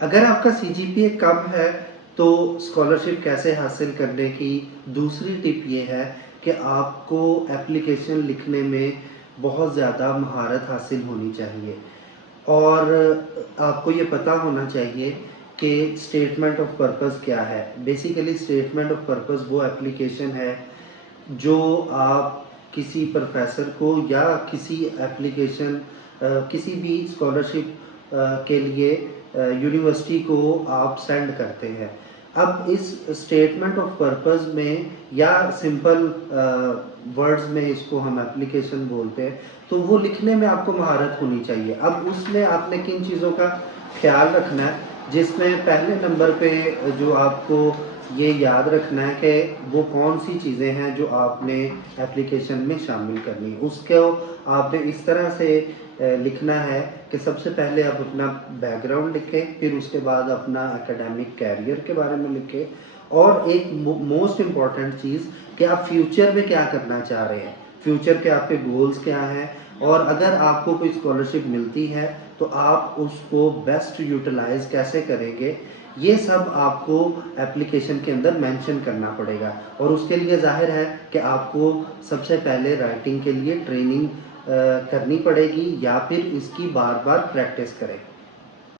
अगर आपका सीजीपीए कम है तो स्कॉलरशिप कैसे हासिल करने की दूसरी टिप ये है कि आपको एप्लीकेशन लिखने में बहुत ज़्यादा महारत हासिल होनी चाहिए और आपको ये पता होना चाहिए कि स्टेटमेंट ऑफ पर्पस क्या है। बेसिकली स्टेटमेंट ऑफ पर्पस वो एप्लीकेशन है जो आप किसी प्रोफेसर को या किसी एप्लीकेशन किसी भी स्कॉलरशिप के लिए यूनिवर्सिटी को आप सेंड करते हैं। अब इस स्टेटमेंट ऑफ पर्पस में या सिंपल वर्ड्स में इसको हम एप्लीकेशन बोलते हैं, तो वो लिखने में आपको महारत होनी चाहिए। अब उसमें आपने किन चीज़ों का ख्याल रखना है, जिसमें पहले नंबर पे जो आपको ये याद रखना है कि वो कौन सी चीज़ें हैं जो आपने एप्लीकेशन में शामिल करनी है। उसको आपने इस तरह से लिखना है कि सबसे पहले आप अपना बैकग्राउंड लिखें, फिर उसके बाद अपना एकेडमिक कैरियर के बारे में लिखें और एक मोस्ट इम्पॉर्टेंट चीज़ कि आप फ्यूचर में क्या करना चाह रहे हैं, फ्यूचर के आपके गोल्स क्या हैं और अगर आपको कोई स्कॉलरशिप मिलती है तो आप उसको बेस्ट यूटिलाइज कैसे करेंगे, ये सब आपको एप्लीकेशन के अंदर मेंशन करना पड़ेगा। और उसके लिए ज़ाहिर है कि आपको सबसे पहले राइटिंग के लिए ट्रेनिंग करनी पड़ेगी या फिर इसकी बार बार प्रैक्टिस करें।